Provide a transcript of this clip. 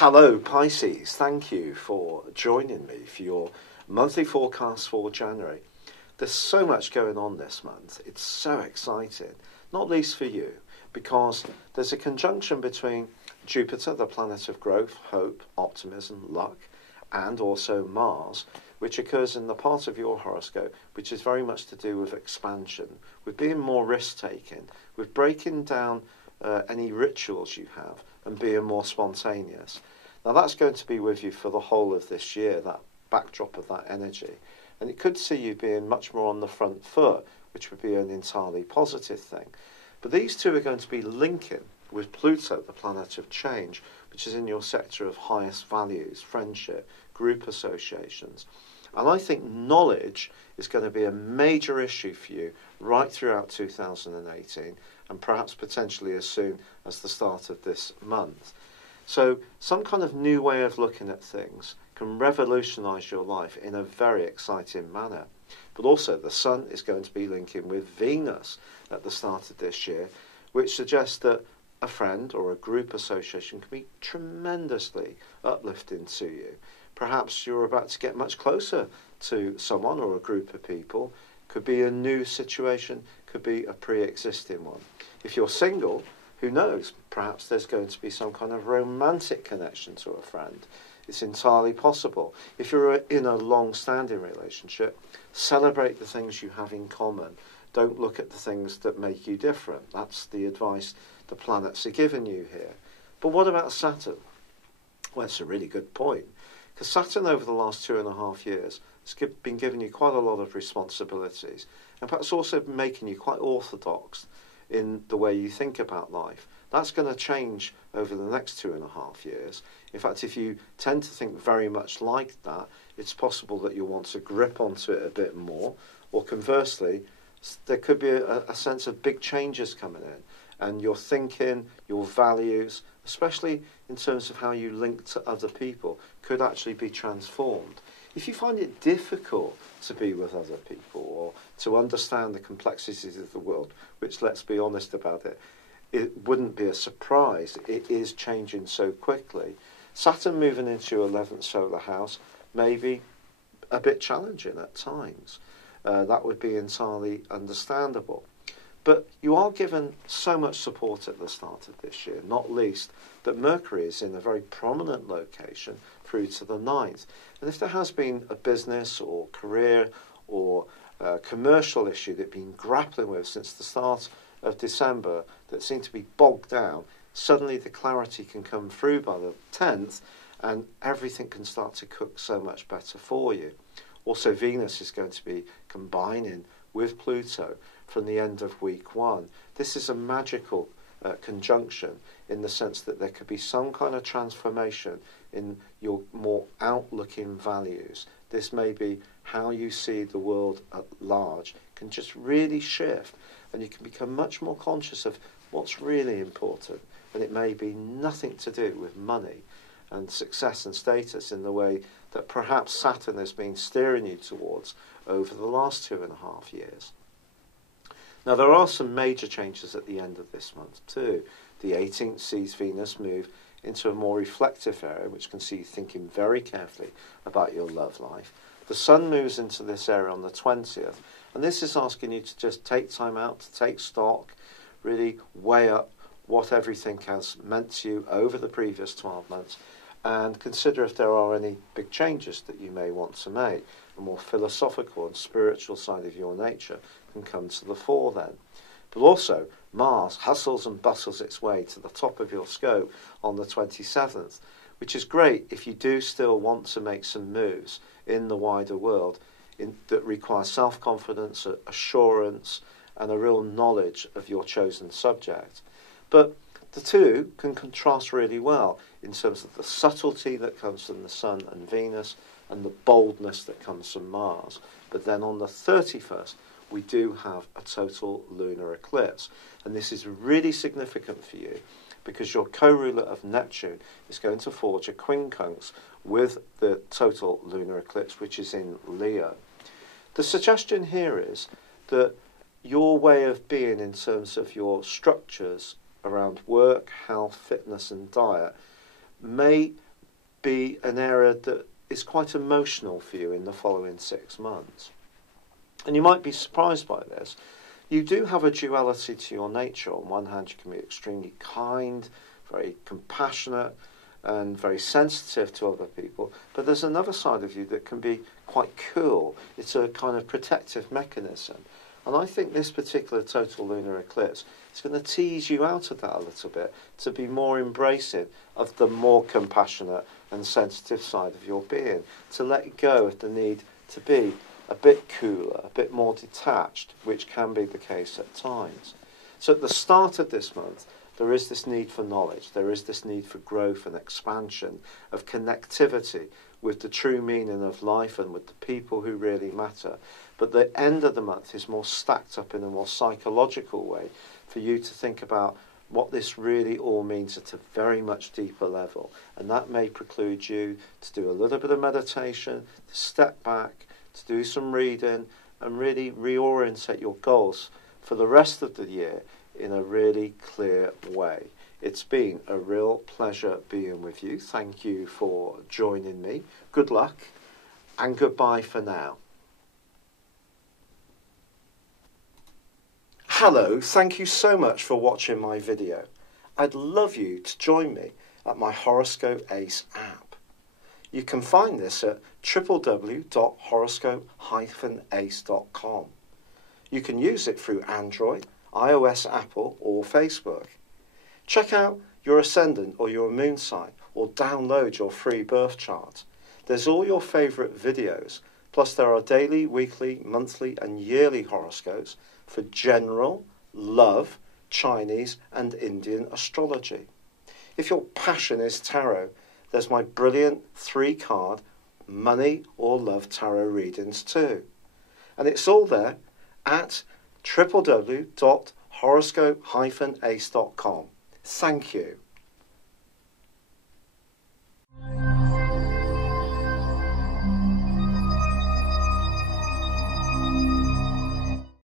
Hello Pisces, thank you for joining me for your monthly forecast for January. There's so much going on this month, it's so exciting, not least for you, because there's a conjunction between Jupiter, the planet of growth, hope, optimism, luck, and also Mars, which occurs in the part of your horoscope which is very much to do with expansion, with being more risk-taking, with breaking down any rituals you have and being more spontaneous. Now that's going to be with you for the whole of this year, that backdrop of that energy. And it could see you being much more on the front foot, which would be an entirely positive thing. But these two are going to be linking with Pluto, the planet of change, which is in your sector of highest values, friendship, group associations. And I think knowledge is going to be a major issue for you right throughout 2018 and perhaps potentially as soon as the start of this month. So some kind of new way of looking at things can revolutionise your life in a very exciting manner. But also the Sun is going to be linking with Venus at the start of this year, which suggests that a friend or a group association can be tremendously uplifting to you. Perhaps you're about to get much closer to someone or a group of people. Could be a new situation, could be a pre-existing one. If you're single, who knows? Perhaps there's going to be some kind of romantic connection to a friend. It's entirely possible. If you're in a long-standing relationship, celebrate the things you have in common. Don't look at the things that make you different. That's the advice the planets are giving you here. But what about Saturn? Well, it's a really good point. Because Saturn over the last 2.5 years has been giving you quite a lot of responsibilities and perhaps also making you quite orthodox in the way you think about life. That's going to change over the next 2.5 years. In fact, if you tend to think very much like that, it's possible that you'll want to grip onto it a bit more, or conversely, there could be a sense of big changes coming in, and your thinking, your values, especially in terms of how you link to other people, could actually be transformed. If you find it difficult to be with other people or to understand the complexities of the world, which, let's be honest about it, it wouldn't be a surprise. It is changing so quickly. Saturn moving into your 11th solar house may be a bit challenging at times. That would be entirely understandable. But you are given so much support at the start of this year, not least that Mercury is in a very prominent location through to the 9th. And if there has been a business or career or commercial issue that you've been grappling with since the start of December that seemed to be bogged down, suddenly the clarity can come through by the 10th and everything can start to cook so much better for you. Also, Venus is going to be combining with Pluto from the end of week 1. This is a magical conjunction in the sense that there could be some kind of transformation in your more outlooking values. This may be how you see the world at large can just really shift, and you can become much more conscious of what's really important, and it may be nothing to do with money and success and status in the way that perhaps Saturn has been steering you towards over the last 2.5 years. Now, there are some major changes at the end of this month too. The 18th sees Venus move into a more reflective area, which can see you thinking very carefully about your love life. The Sun moves into this area on the 20th, and this is asking you to just take time out to take stock, really weigh up what everything has meant to you over the previous 12 months, and consider if there are any big changes that you may want to make. A more philosophical and spiritual side of your nature can come to the fore then. But also, Mars hustles and bustles its way to the top of your scope on the 27th, which is great if you do still want to make some moves in the wider world that require self-confidence, assurance, and a real knowledge of your chosen subject. But the two can contrast really well in terms of the subtlety that comes from the Sun and Venus and the boldness that comes from Mars. But then on the 31st, we do have a total lunar eclipse. And this is really significant for you because your co-ruler of Neptune is going to forge a quincunx with the total lunar eclipse, which is in Leo. The suggestion here is that your way of being in terms of your structures around work, health, fitness and diet may be an area that is quite emotional for you in the following 6 months. And you might be surprised by this. You do have a duality to your nature. On one hand, you can be extremely kind, very compassionate, and very sensitive to other people. But there's another side of you that can be quite cool. It's a kind of protective mechanism. And I think this particular total lunar eclipse is going to tease you out of that a little bit to be more embracing of the more compassionate and sensitive side of your being, to let go of the need to be a bit cooler, a bit more detached, which can be the case at times. So at the start of this month, there is this need for knowledge, there is this need for growth and expansion, of connectivity with the true meaning of life and with the people who really matter. But the end of the month is more stacked up in a more psychological way for you to think about what this really all means at a very much deeper level. And that may preclude you to do a little bit of meditation, to step back, to do some reading, and really reorientate your goals for the rest of the year in a really clear way. It's been a real pleasure being with you. Thank you for joining me. Good luck, and goodbye for now. Hello, thank you so much for watching my video. I'd love you to join me at my Horoscope Ace app. You can find this at www.horoscope-ace.com. You can use it through Android, iOS, Apple, or Facebook. Check out your ascendant or your moon sign, or download your free birth chart. There's all your favourite videos, plus there are daily, weekly, monthly and yearly horoscopes for general, love, Chinese and Indian astrology. If your passion is tarot, there's my brilliant 3-card money or love tarot readings too. And it's all there at www.horoscope-ace.com. Thank you.